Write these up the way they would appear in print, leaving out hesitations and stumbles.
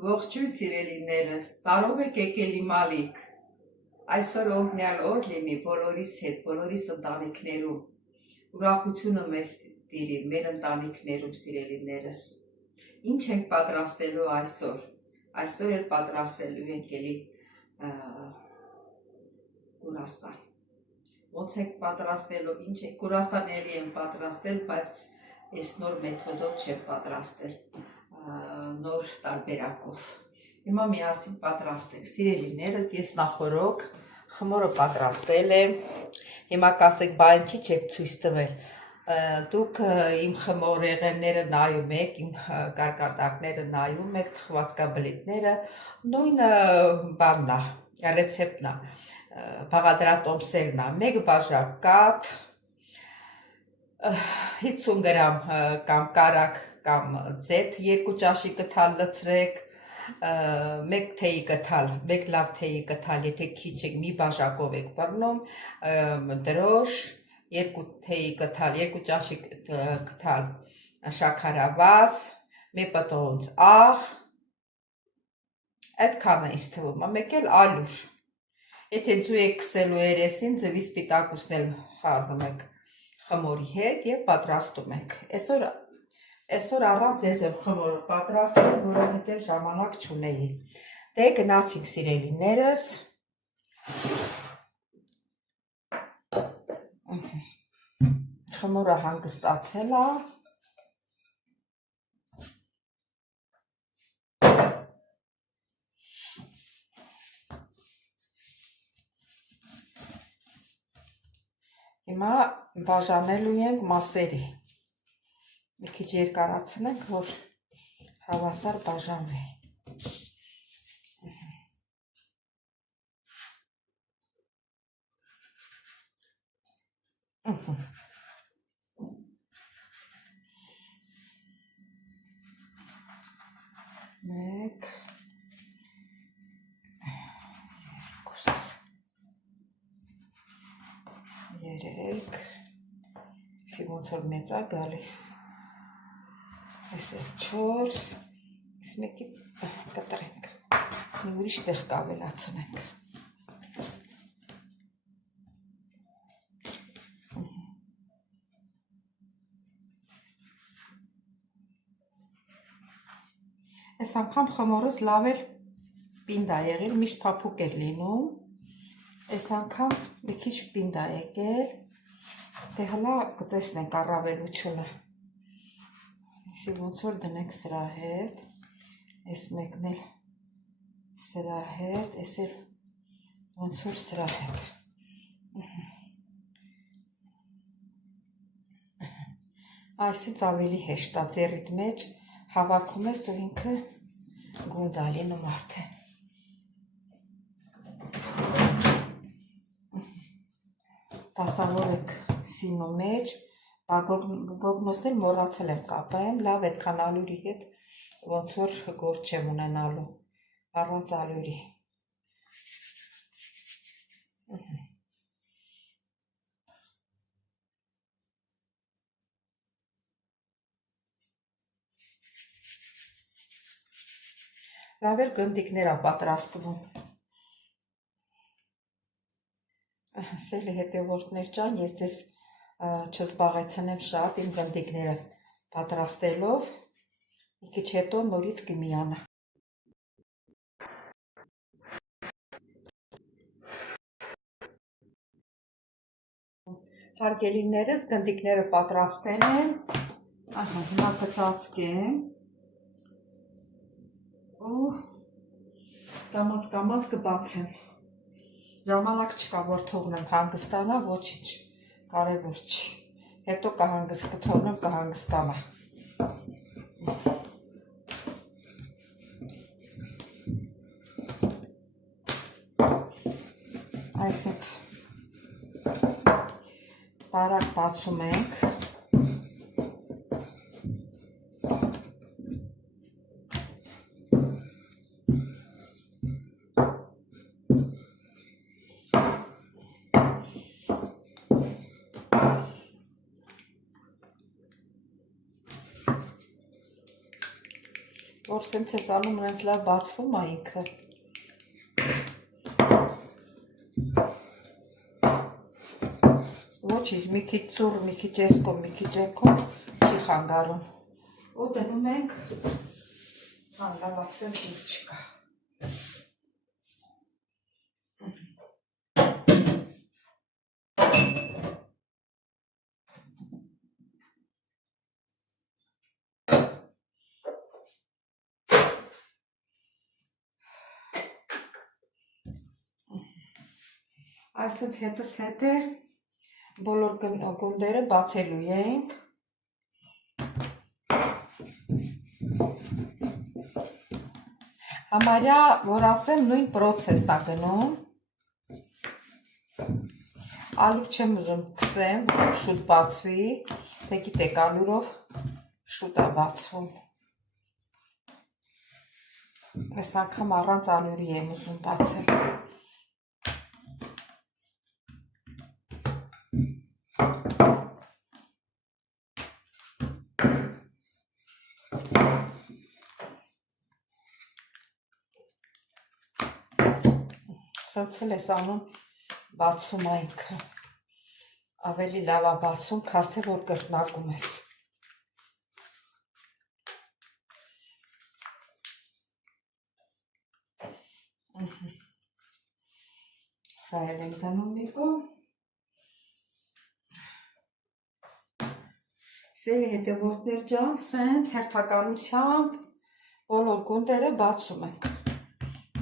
Ողջույն սիրելիներս, բարով եք եկել իմ ալիք։ Այսօր օրհնյալ օր լինի բոլորիս հետ, բոլորիս ընտանիքներում։ Ուրախությունը մեզ տիրի մեր ընտանիքներում, սիրելիներս։ Ինչ ենք պատրաստելու այսօր։ Այսօր էլ պատրաստելու ենք էլի կուրասան։ Ոնց ենք պատրաստելու, ինչ ենք կուրասաների եմ պատրաստել, բայց այս նոր մեթոդով չեմ պատրաստել, նոր տարբերակով։ Հիմա միասին պատրաստենք, սիրելիներս, ես նախօրոք խմորը պատրաստել եմ, հիմա կասեք, բա ինչի չեք ցույց տվել, դուք իմ խմորեղենները նայում եք, իմ կարկատակները նայում եք, թխվածքաբլիթները, նույն բանն է, ռեցեպտն է, բաղադրատոմսերն է, 1 բաժակ կաթ, 50 գրամ կամ կարակ կամ ձեթ 2 ճաշի կթալ լցրեք, 1 թեյի կթալ, 1 լավ թեյի կթալ, եթե քիչ եք, մի բաժակով եք բռնում, դրոշ, 2 թեյի կթալ, 2 ճաշի կթալ շաքարավազ, մի պտղունց աղ, այդքան է ինձ թվում, մեկ էլ ալյուր, եթե ձու եք քսելու երեսին, ձվի սպիտակուցն էլ խառնում եք խմորի հետ և պատրաստում եք, այսօր առանց ես եմ խմորը պատրաստել, որովհետև ժամանակ չունեի, դե գնացինք սիրելիներս, խմորը հանգստացել է, հիմա բաժանելու ենք մասերի, մի քիչ երկարացնենք, որ հավասար բաժանվի, մեկ, երեք, սի ոնց որ մեծ է գալիս, այս էլ 4, այս մեկից կտրենք, մի ուրիշ տեղ կավելացնենք, այս անգամ խմորս լավ էլ պինդ է եղել, միշտ փափուկ էր լինում, այս անգամ մի քիչ պինդ է եկել, դե հլա կտեսնենք առավելությունը, այսի ոնց որ դնենք սրա հետ, այս մեկն էլ սրա հետ, այս էլ ոնց որ սրա հետ, այսից ավելի հեշտ է ձեռիդ մեջ, հավաքում ես ու ինքը գունդ է լինում արդեն, դասավորեք սինու մեջ, գոգնոսն էլ մոռացել եմ կապեմ, լավ այդքան ալյուրի հետ ոնց որ գործ չեմ ունենալու, առանց ալյուրի, լավ էլ գնդիկներ է պատրաստվում, սելի հետևորդներ ջան, ես ձեզ չզբաղեցնեմ շատ իմ գնդիկները պատրաստելով, մի քիչ հետո նորից կմիանա։ Հարգելիներս, գնդիկները պատրաստել եմ, հիմա կծածկեմ ու կամաց կբացեմ, ժամանակ չկա, որ թողնեմ հանգստանա, ոչինչ, կարևոր չի, հետո կթողնեմ կհանգստանա։ Այսինչ բարակ բացում ենք, որ սենց ես անում, հենց լավ բացվում է ինքը։ Ոչինչ, մի քիչ ծուռ, մի քիչ էսկոմ, մի քիչ էկոմ չի խանգարում։ Ու դնում ենք լավ ասել ինչ չկա։ Այսինքն հետս հետ է բոլոր գունդերը բացելու ենք։ Համարյա, որ ասեմ, նույն պրոցեսն է գնում։ Ալյուր չեմ ուզում քսեմ, շուտ բացվի, թե գիտեք, ալյուրով շուտ է բացվում։ Այս անգամ առանց ալյուրի եմ ուզում բացել։ Սենց էլ ես անում բացվում է ինքը, ավելի լավ է բացվում, քան թե որ կրկնակում ես։ Սա էլ ենք դնում մի կողմ։ Սերի հետևորդներ ջան, սենց հերթականությամբ բոլոր գունդերը բացում ենք։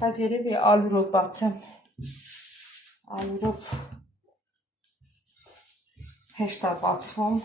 Բայց երևի ալյուրով բացեմ, ալյուրով հեշտ է բացվում։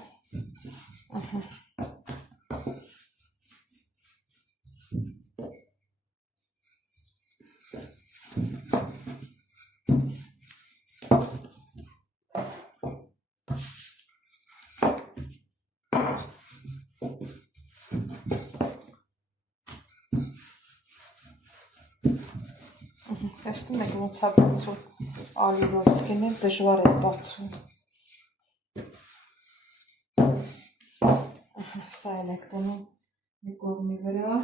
Տեսնում եք ոնց է բացվում, ալյուրով սկենես դժվար է բացվում։ Սա էլ եք դնում մի կողմի վրա։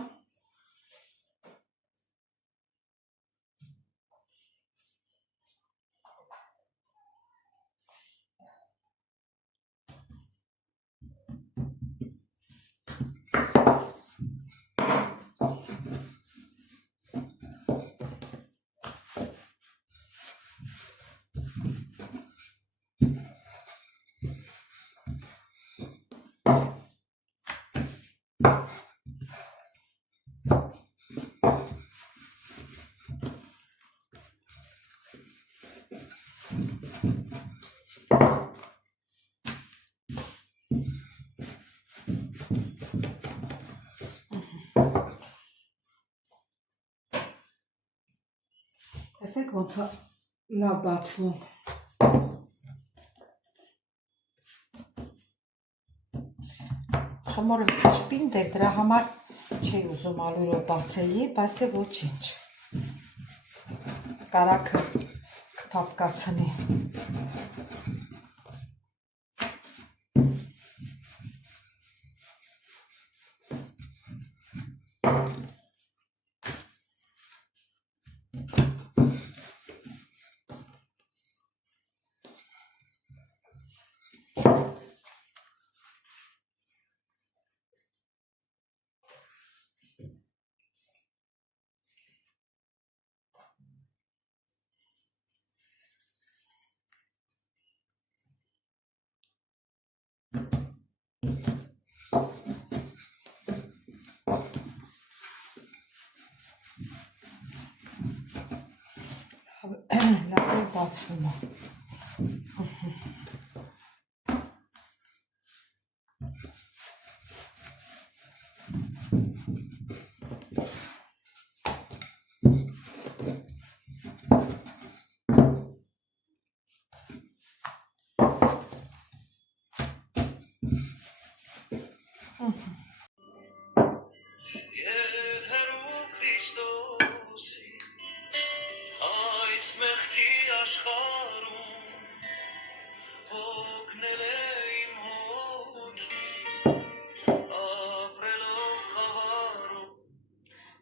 Տեսեք ոնց է լավ բացվում։ Խմորը շպինդ է, դրա համար չի ուզում ալյուրով բացելի, բայց թե ոչինչ։ Կարաքը կփափկացնի։ Լավ է բացվում է։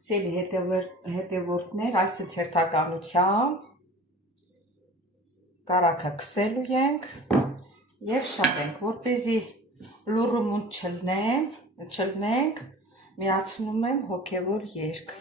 Սելի հետևորդներ, այս հերթականությամբ կարակը կսելու ենք և շապենք, որպեսզի լուռումուն չլնենք, միացնում եմ հոգևոր երգ։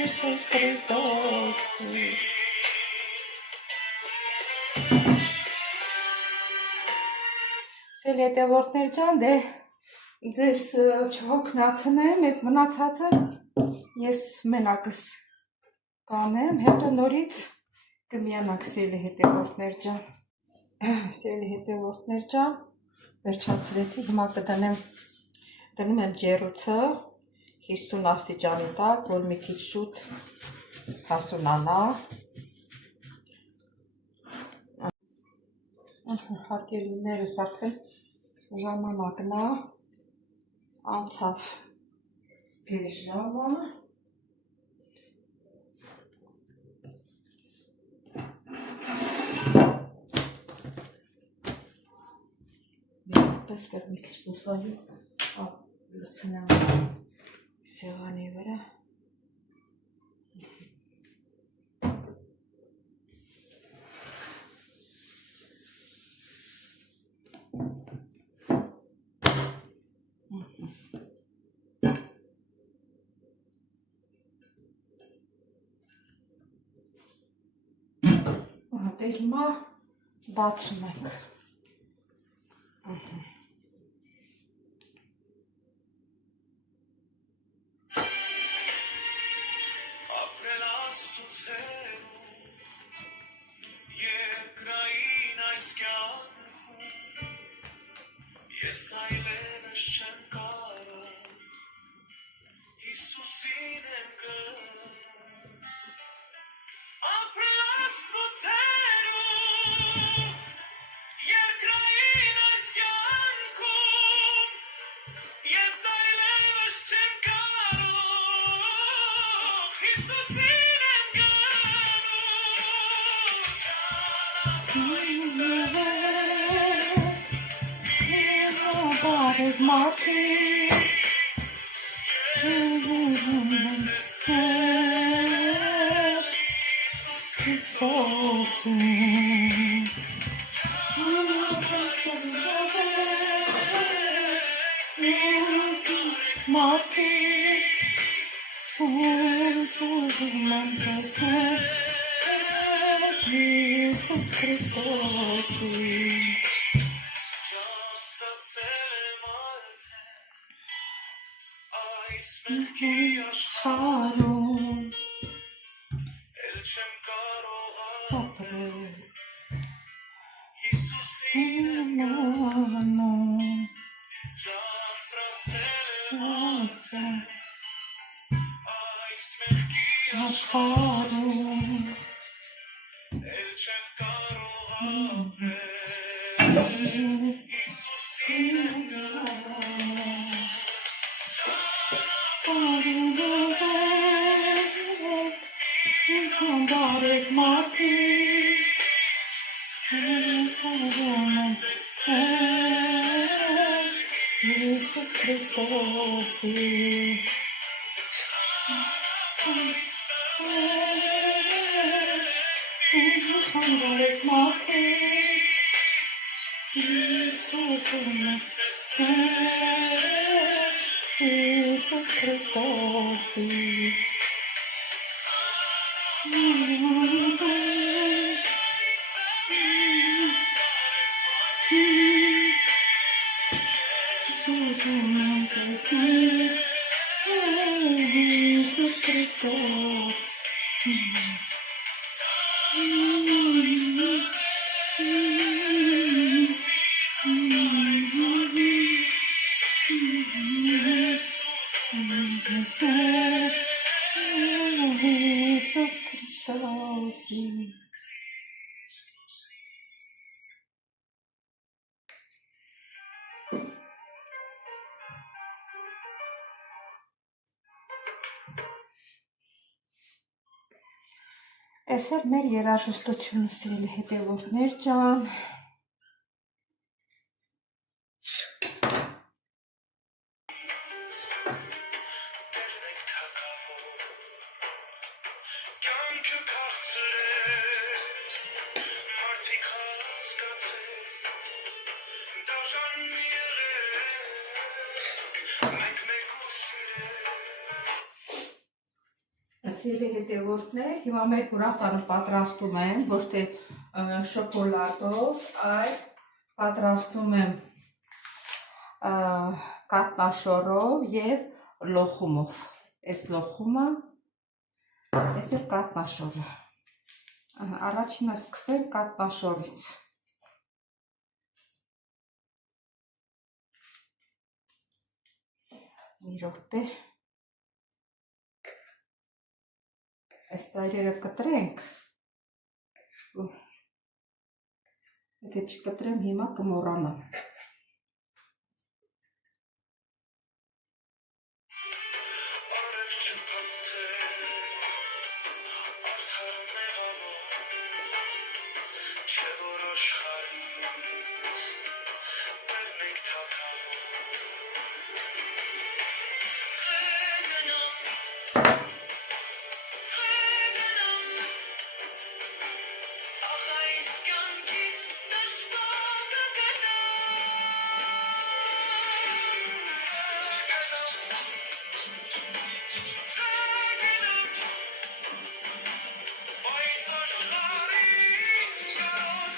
Հիսուս Քրիստոսի Սելի հետևորդներ ջան, դե ձեզ չհոգնացնեմ, այդ մնացածը ես մենակս կանեմ, հետո նորից կմիանանք սելի հետևորդներ ջան, վերջացրեցի, հիմա դնում եմ ջեռուցը 50 աստիճանի տակ, որ մի քիչ շուտ հասունանա, հարգելիներս արդեն ժամանակն է, անցավ գեշ ժամը, Այստեղ մի քիչ բուսալի լցնեմ սեղանի վրա։ Դե հիմա բացում ենք։ Ես այլևս չեմ կարող, Հիսուսին եմ գնում, ապրել Աստծո ցերում, երկրային այս կյանքում, ես այլևս չեմ կարող, Հիսուսին եմ գնում, ճանապարհից Բարև մարդիկ, Քրիստոսին, մարդիկ, Հիսուս Քրիստոսին, Մեղքի աշխարհում էլ չեմ կարող ապրել, Հիսուսին եմ անում, Ձանձրացել եմ Այս մեղքի աշխարհում էլ չեմ կարող ապրել Հիսուսին եմ գալ Բարեք մարդիկ Հիսուս Քրիստոսի Բարեք մարդիկ Հիսուս Քրիստոսի Jesus Christus. Jesus Christus. Այս էլ մեր երաժշտությունը սիրելի հետևորդներ ջան։ Դերնեք թակավոր Կյանքը քաղցրել Մարդիկ հասկացել Դաժան մի եղեք Մեկ ու սիրել Սիրելի հետևորդներ, հիմա մեր կուրասանը պատրաստում եմ, ոչ թե շոկոլադով, այլ պատրաստում եմ կատնաշորով և լոխումով։ Այս լոխումը, այս է կատնաշորը։ Առաջինը սկսեմ կատնաշորից։ Մի րոպե։ Այս ծայրերը կտրենք, եթե չկտրեմ հիմա կմոռանամ։ Արև չփնթել Արդար մեղավոր Չէ որ աշխարհից Դերնեք թակավոր Ախ այս կյանքից դժվար Բայց աշխարհի կարոտ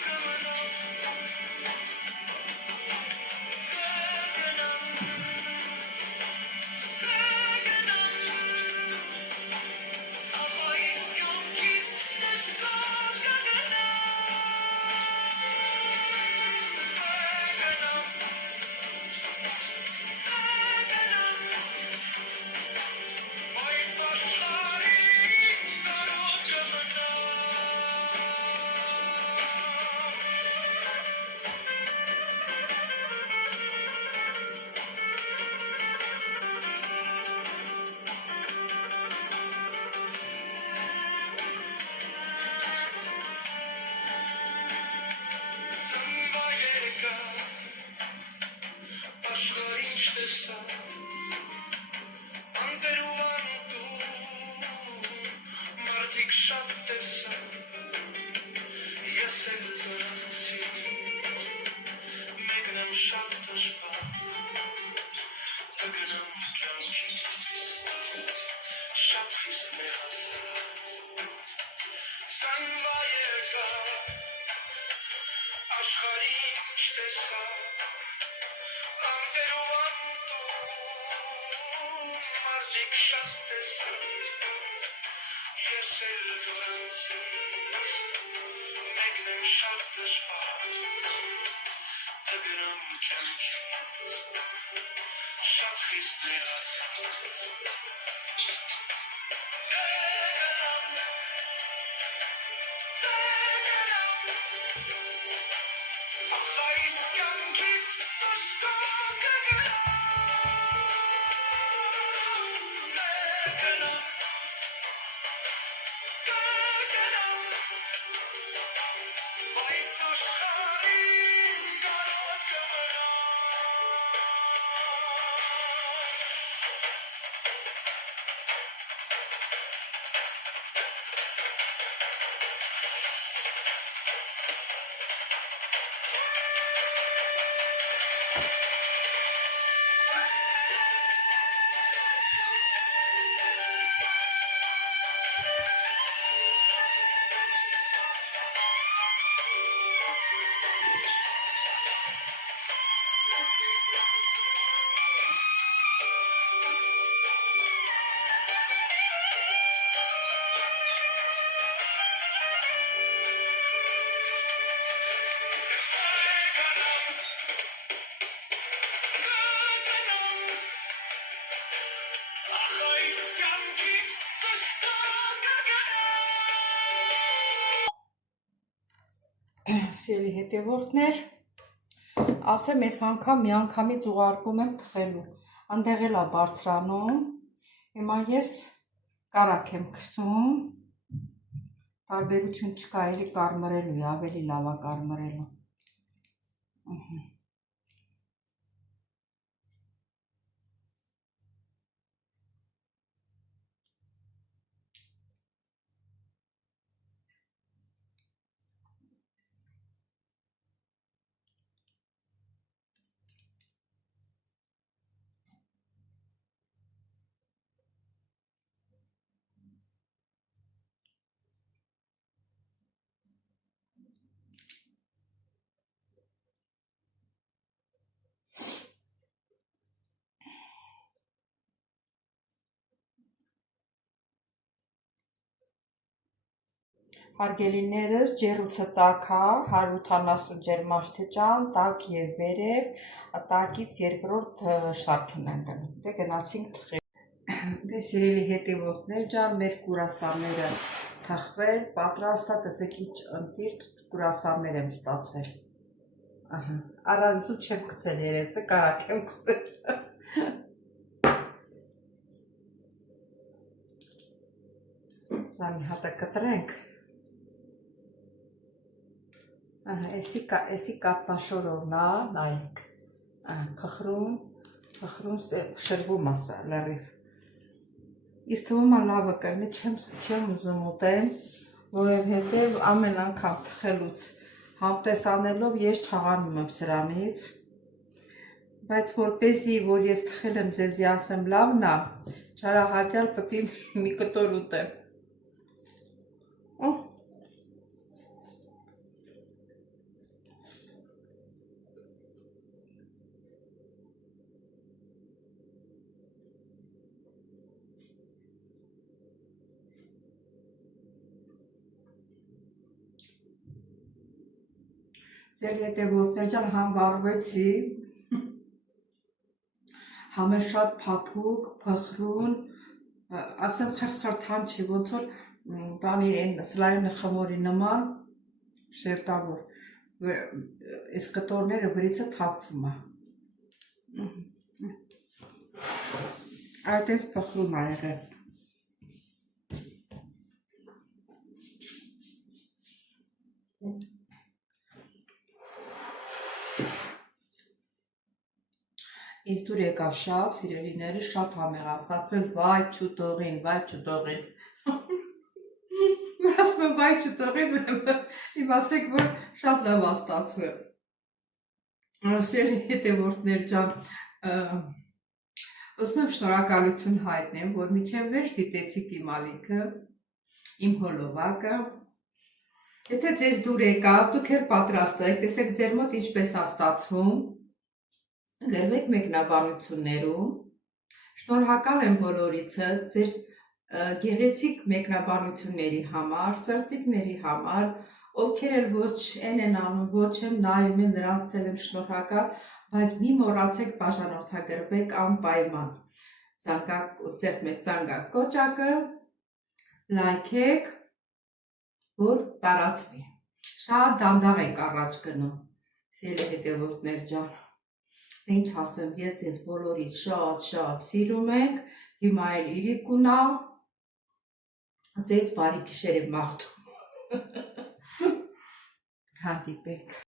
Ախ այս կյանքից դժվար Բայց աշխարհի կարոտ Զնվա եկա աշխարհ ինչ տեսա Անտերու անտուն մարդիկ շատ տեսա Ես էլ դրանցից մեկն եմ շատ դժվար Դգնամ կյանքից շատ խիստ մեղացած Զնվա եկա աշխարհ ինչ տեսա Անտերու անտուն մարդիկ շատ տեսա Ես էլ դրանցից մեկն եմ շատ դժվար Դգնամ կյանքից շատ խիստ ներածած Ախայիս կյանքից դժտող կգնամ Բայց աշխարհին կարոտ կմնամ Ախայիս կյանքից դժտող կգնամ Սիրելի հետևորդներ, ասեմ ես անգամ մի անգամից ուղարկում եմ թխելու, այնտեղ էլ է բարձրանում, հիմա ես կարակ եմ քսում, տարբերություն չկա, էլի կարմրելու է, ավելի լավ է կարմրելու։ Հարգելիներս, ջեռուցը տաք է, 180 ջերմաստիճան, տաք եւ վերև, տակից երկրորդ շարքն են դնում։ Դե գնացինք թխել։ Դե սիրելի հետևորդներ ջան, մեր կուրասանները թխվել, պատրաստ է, տեսեք ինչ ընտիր կուրասաններ եմ ստացել։ Ահա, առանցու չեմ քսել երեսը, կարակ եմ քսել։ Մի հատ կտրենք։ Էսի կատնաշորովն է, նայեք, խխրում, շրվում ասա, լրիվ։ Իս թվում է լավը կլինի, չեմ ուզում ուտեմ, որովհետև ամեն անգամ թխելուց համտես անելով ես չաղանում եմ սրանից, բայց որպեսզի, որ ես թխել եմ ձեզի ասեմ լավն է, չարահատյալ պետք է մի կտոր ուտեմ։ Ձեր հետևորդներ ջան, համ վառվեցի, համ էլ շատ փափուկ, փխրուն, ասեմ խրթխրթան չի, ոնց որ բանի են սլայմի խմորի նման, շերտավոր, այս կտորները վրիցը թափվում է։ Այդպես փխրուն ա եղել։ Ինձ դուր եկավ շատ, սիրելիները, շատ համեղաստացվել, վայ չուտողին, ասում եմ վայ չուտողին, իմացեք, որ շատ լավ աստացվել։ Սիրելի հետևորդներ ջան, ուզում եմ շնորհակալություն հայտնեմ, որ մինչև վերջ դիտեցիք իմ ալիքը, իմ հոլովակը։ Եթե ձեզ դուր եկավ, դուք էլ պատրաստ եք, տեսեք ձեր մոտ ինչպես է ստացվում, գրվեք մեկնաբանություններում, շնորհակալ եմ բոլորիցը ձեր գեղեցիկ մեկնաբանությունների համար, սրտիկների համար, ովքեր էլ ոչ են անում, ոչ են նայում են, նրանց էլ եմ շնորհակալ, Բայց մի մոռացեք բաժանորդագրվեք անպայման։ Սեղմեք զանգակ կոճակը, լայքեք, որ տարածվի։ Շատ դանդաղ ենք առաջ գնում, սիրելի հետևորդներ ջան։ Ինչ ասեմ, ես ձեզ բոլորից շատ սիրում ենք, հիմա էլ իրիկունա, ձեզ բարի գիշեր եմ մաղթում։ Հանդիպենք։